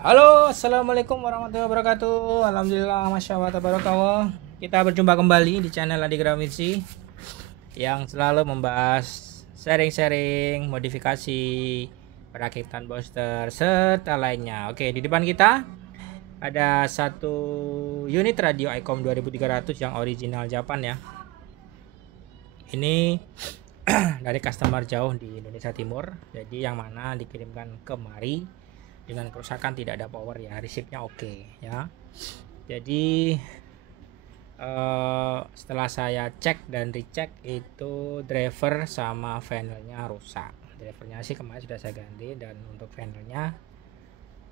Halo, assalamualaikum warahmatullahi wabarakatuh. Alhamdulillah, masya Allah, tabarakallah. Kita berjumpa kembali di channel Adi Gramitsi yang selalu membahas sharing-sharing, modifikasi, perakitan booster serta lainnya. Oke, di depan kita ada satu unit radio ICOM 2300 yang original Japan ya. Ini dari customer jauh di Indonesia Timur, jadi yang mana dikirimkan kemari dengan kerusakan, tidak ada power ya, resipnya oke ya. Jadi setelah saya cek dan recheck itu driver sama panelnya rusak. Drivernya sih kemarin sudah saya ganti dan untuk panelnya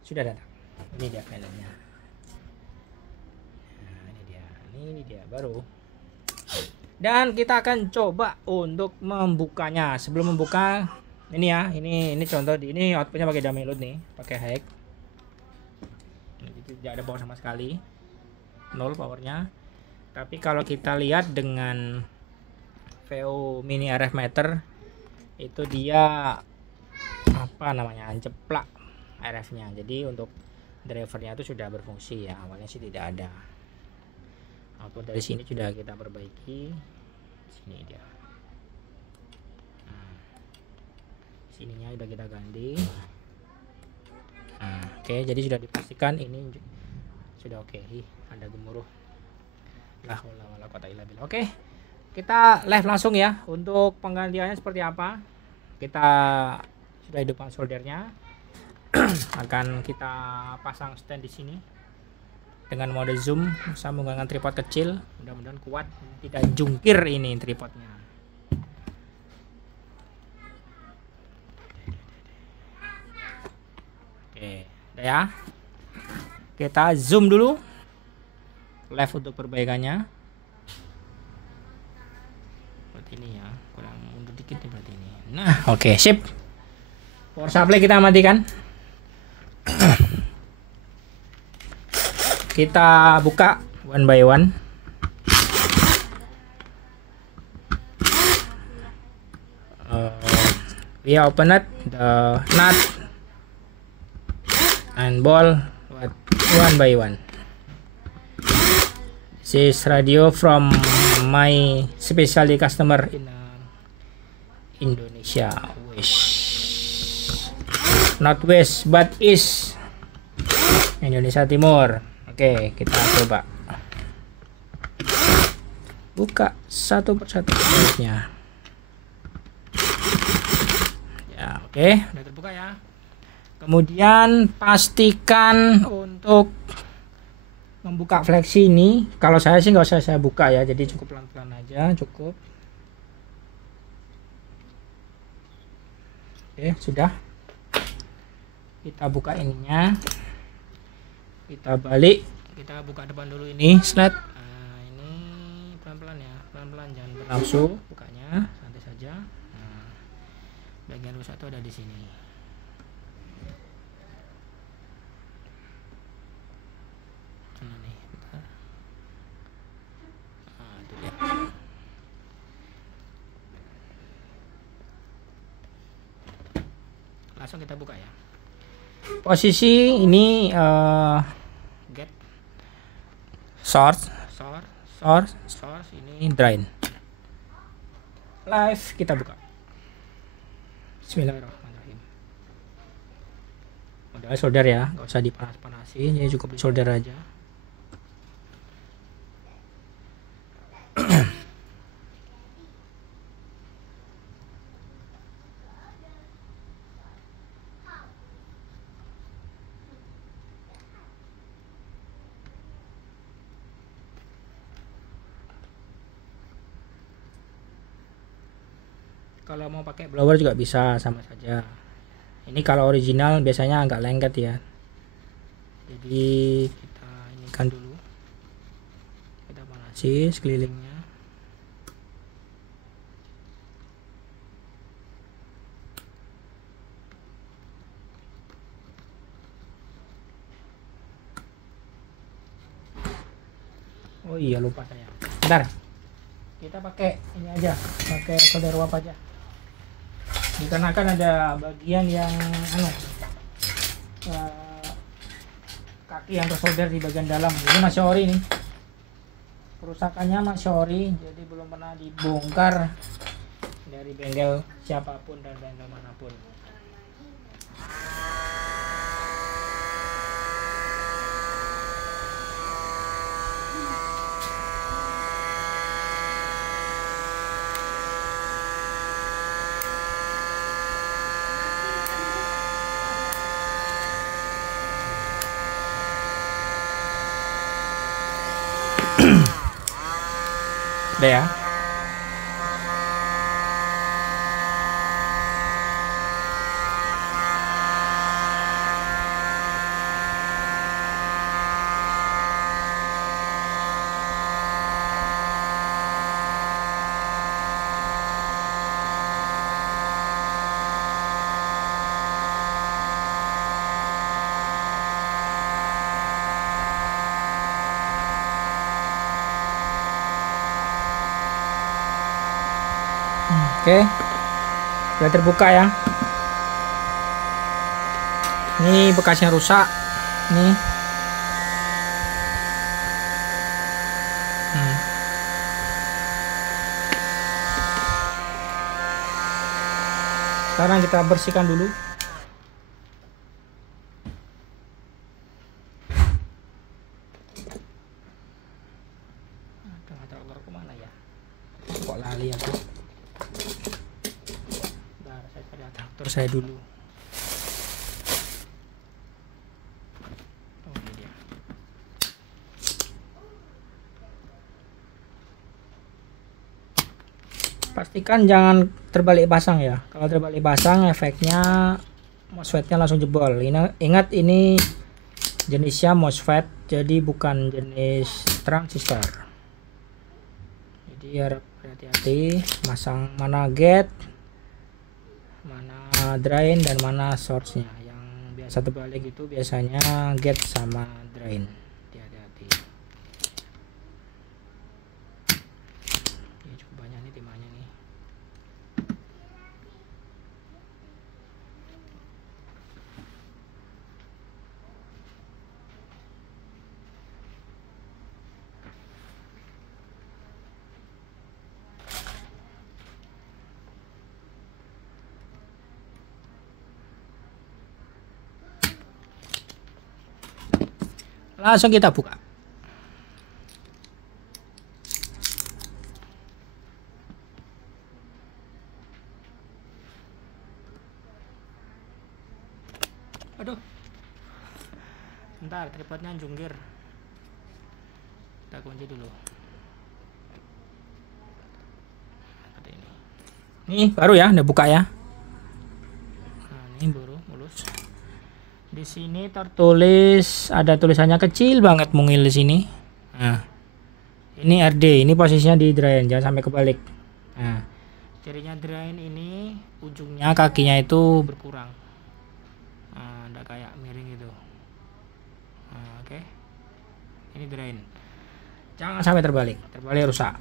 sudah datang. Ini dia panelnya. Nah, ini dia baru. Dan kita akan coba untuk membukanya. Sebelum membuka, ini ya, ini contoh, ini outputnya pakai dummy load nih, pakai hack. Tidak ada power sama sekali, 0 powernya. Tapi kalau kita lihat dengan VO mini RF meter itu dia apa namanya, jeplak RF-nya. Jadi untuk drivernya itu sudah berfungsi ya, awalnya sih tidak ada. Output dari sini sudah kita perbaiki, sini dia. Sininya udah kita ganti. Nah, oke, jadi sudah dipastikan ini sudah oke. Ada gemuruh. Lah wala kota illa billah. Oke, kita live langsung ya. Untuk penggantiannya seperti apa, kita sudah hidupkan soldernya. Akan kita pasang stand di sini dengan mode zoom, bisa menggunakan tripod kecil. Mudah-mudahan kuat, tidak jungkir ini tripodnya. Oke, udah ya. Kita zoom dulu. Left untuk perbaikannya. Seperti ini ya, kurang mundur dikit nih berarti ini. Nah, oke, sip. Power supply kita matikan. Kita buka one by one. We open it, the nut and ball one by one. This is radio from my specialty customer in Indonesia, not west but east, Indonesia Timur. Oke, kita coba buka satu persatu bautnya. Ya, oke, udah terbuka ya. Kemudian pastikan untuk membuka fleksi ini, kalau saya sih nggak usah saya buka ya, jadi cukup pelan-pelan aja, cukup. Oke, sudah. Kita buka ininya, kita balik, kita buka depan dulu ini, slide. Nah, ini pelan-pelan ya, pelan-pelan, jangan bernafsu bukanya, santai saja. Nah, bagian rusak itu ada di sini. Langsung kita buka ya. Posisi ini get source ini drain. Live kita buka. Bismillahirrahmanirrahim. Udah solder ya, nggak usah dipanas-panasin, ini cukup solder aja. Kalau mau pakai blower juga bisa, sama saja. Ini kalau original biasanya agak lengket ya. Jadi kita inikan dulu. Kita panasi sekelilingnya. Oh iya, lupa saya. Bentar. Kita pakai ini aja, pakai solder uap aja. Dikarenakan ada bagian yang kaki yang tersolder di bagian dalam. Ini masih ori nih, kerusakannya masih ori, jadi belum pernah dibongkar dari bengkel siapapun dan bengkel manapun. Udah ya. Oke, sudah terbuka ya. Ini bekasnya rusak nih. Sekarang kita bersihkan dulu. Nggak tahu kemana ya, kok lali aku. Saya cari adaptor saya dulu. Oh, ini dia. Pastikan jangan terbalik pasang ya. Kalau terbalik pasang efeknya MOSFET-nya langsung jebol. Ingat ini jenisnya MOSFET, jadi bukan jenis transistor. Jadi harap hati-hati masang mana gate, mana drain, dan mana source-nya. Yang biasa terbalik itu biasanya gate sama drain. Hati-hati. Ini cukup banyak nih timahnya nih. Langsung kita buka. Aduh, bentar, tripodnya jungkir. Kita kunci dulu. Ini baru ya, udah buka ya. Nah, ini baru mulus. Di sini tertulis, ada tulisannya kecil banget mungil di sini. Nah, ini RD, ini posisinya di drain, jangan sampai kebalik. Nah, cirinya drain ini ujungnya kakinya itu berkurang. Nah, ada kayak miring gitu. Nah, oke. Ini drain. Jangan sampai terbalik rusak.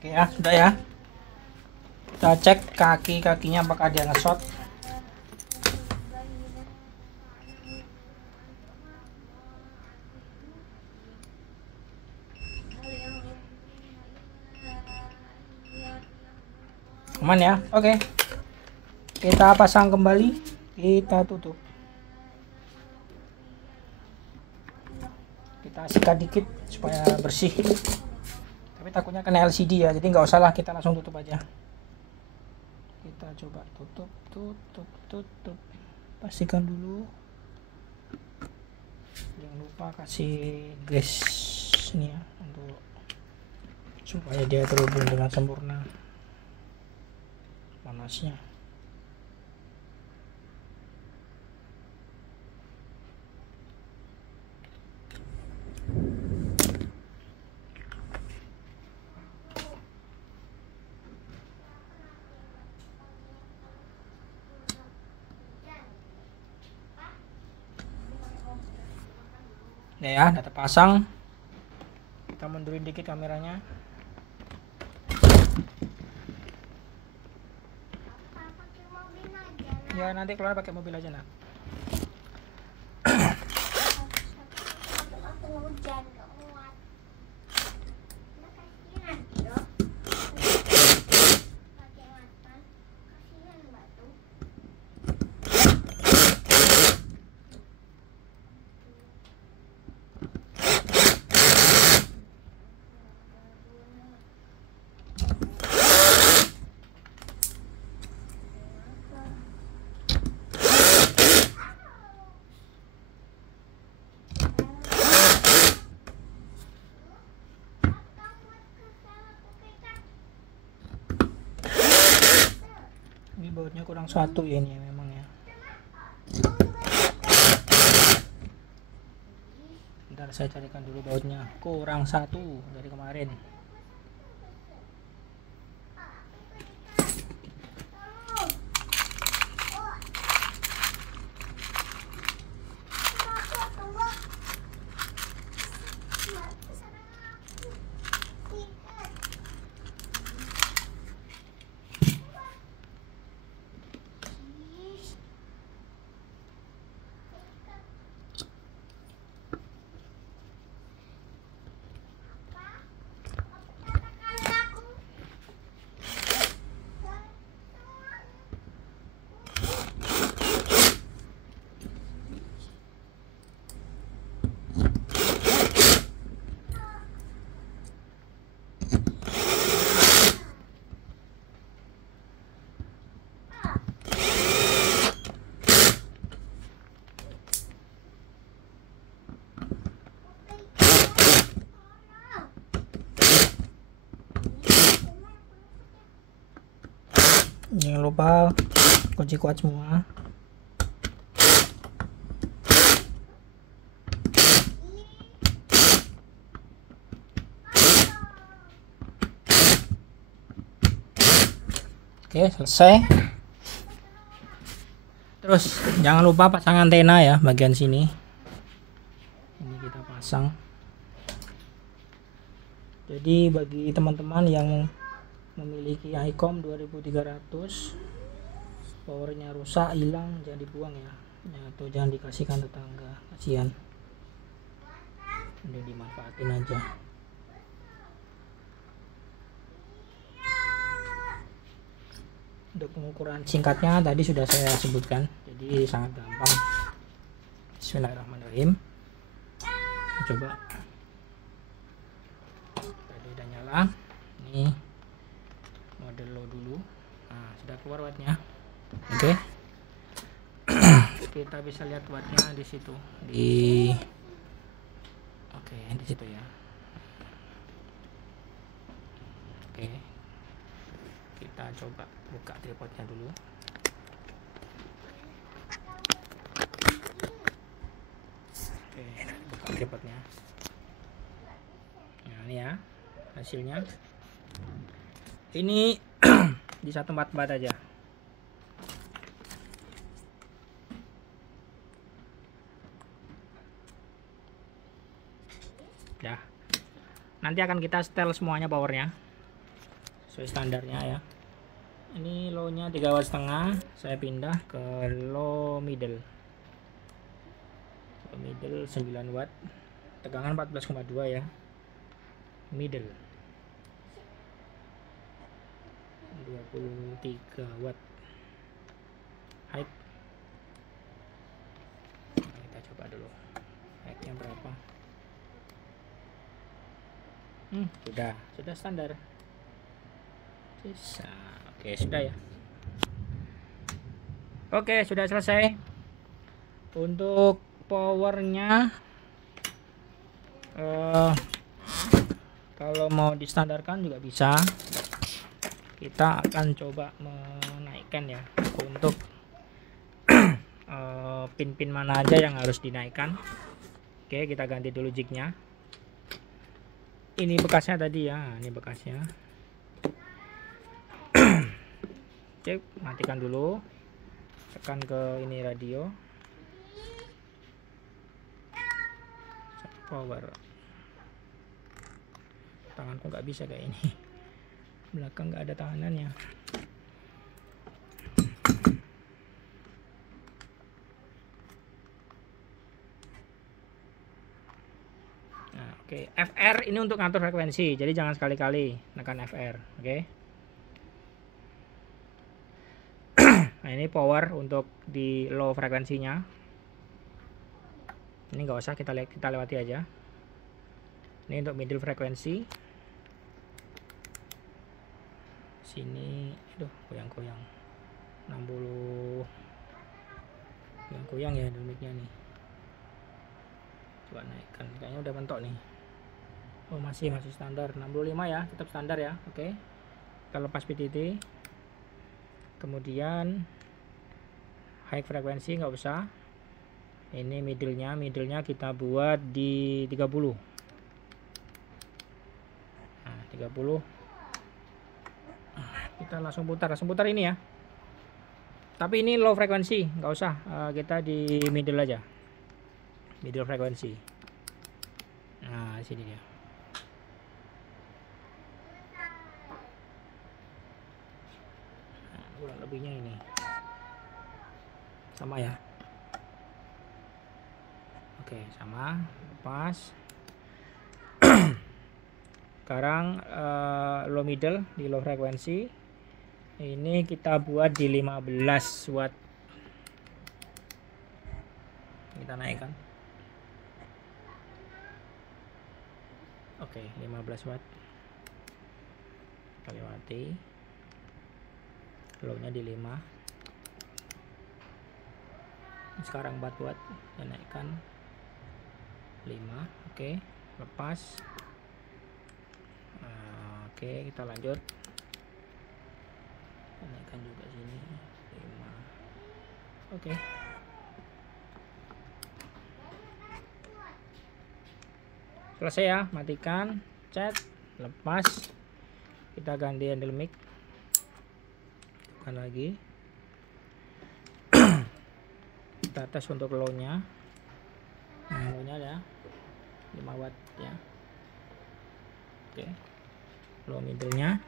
Oke ya, sudah ya. Kita cek kaki-kakinya apakah dia nge-shot. Aman ya. Oke. Kita pasang kembali, kita tutup. Kita sikat dikit supaya bersih. Tapi takutnya kena LCD ya, jadi nggak usah lah, kita langsung tutup aja. Kita coba tutup. Pastikan dulu. Jangan lupa kasih grease ini ya, untuk supaya dia terhubung dengan sempurna panasnya. Nah ya, udah terpasang. Kita mundurin dikit kameranya. Ya nanti keluar pakai mobil aja nak. Ini bautnya kurang satu ya ini memang ya. Bentar saya carikan dulu bautnya. Kurang satu dari kemarin. Jangan lupa kunci kuat semua. Oke, selesai. Terus jangan lupa pasang antena ya bagian sini. Ini kita pasang. Jadi bagi teman-teman yang memiliki iCom 2300, powernya rusak, hilang, jangan dibuang ya, atau jangan dikasihkan tetangga, kasihan. Ini dimanfaatin aja. Untuk pengukuran singkatnya tadi sudah saya sebutkan, jadi sangat gampang. Bismillahirrahmanirrahim. Coba. Tadi udah nyala. Ini model low dulu. Nah, sudah keluar wattnya. Oke. Kita bisa lihat wattnya di situ. Oke, di situ ya. Oke. Kita coba buka tripodnya dulu. Oke, buka tripodnya. Nah, ini ya hasilnya. Ini di 144 aja. Ya. Nanti akan kita setel semuanya powernya. sesuai standarnya ya. Ini low nya 3 watt setengah, saya pindah ke low middle 9 watt, tegangan 14,2 ya. Middle 23 watt. High, nah, kita coba dulu high nya berapa. Sudah standar. Oke, sudah ya. Oke, sudah selesai. Untuk powernya kalau mau distandarkan juga bisa. Kita akan coba menaikkan ya untuk pin-pin mana aja yang harus dinaikkan. Oke, kita ganti dulu jignya. Ini bekasnya tadi ya, ini bekasnya. Cek, matikan dulu, tekan ke ini radio, power. Tanganku nggak bisa kayak ini, belakang nggak ada tanganannya. Nah, oke. FR ini untuk ngatur frekuensi, jadi jangan sekali-kali tekan FR. Oke. Nah, ini power untuk di low frekuensinya. Ini nggak usah kita lewati aja. Ini untuk middle frekuensi. Sini, aduh, goyang-goyang. 60. Goyang-goyang ya dynamicnya nih. Coba naikkan, kayaknya udah mentok nih. Oh, masih standar 65 ya, tetap standar ya. Oke. Kita lepas PTT. Kemudian high frekuensi nggak usah. Ini middle-nya kita buat di 30. Nah, 30. Kita langsung putar ini ya. Tapi ini low frekuensi, nggak usah. Kita di middle aja. Middle frekuensi. Nah, sini dia. Nah, kurang lebihnya ini. Sama ya. Oke, sama. Lepas. Sekarang low middle di low frekuensi. Ini kita buat di 15 watt. Kita naikkan. Oke, 15 watt. Kita lewati. Low-nya di 5. Sekarang 4 watt, kita naikkan 5. Oke, lepas. Oke, kita lanjut. Kita naikkan juga sini 5. Oke. Selesai ya, matikan, cat, lepas. Kita ganti handle mic. Tekan lagi. Kita tes untuk low-nya. Nah, low-nya ada 5 watt ya. Oke. Low middle-nya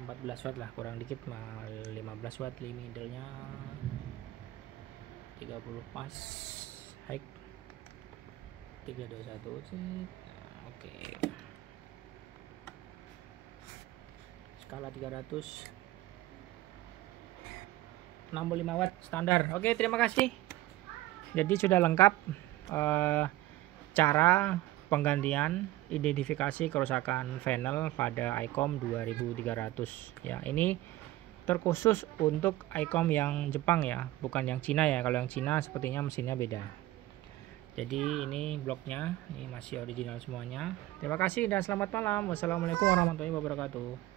14 watt lah, kurang dikit, 15 watt. Low middle-nya 30 pas. High 321. Nah, oke. Skala 300. 65 watt standar. Oke, terima kasih. Jadi sudah lengkap cara penggantian identifikasi kerusakan panel pada ICOM 2300 ya. Ini terkhusus untuk ICOM yang Jepang ya, bukan yang Cina ya. Kalau yang Cina sepertinya mesinnya beda. Jadi ini bloknya, ini masih original semuanya. Terima kasih dan selamat malam. Wassalamualaikum warahmatullahi wabarakatuh.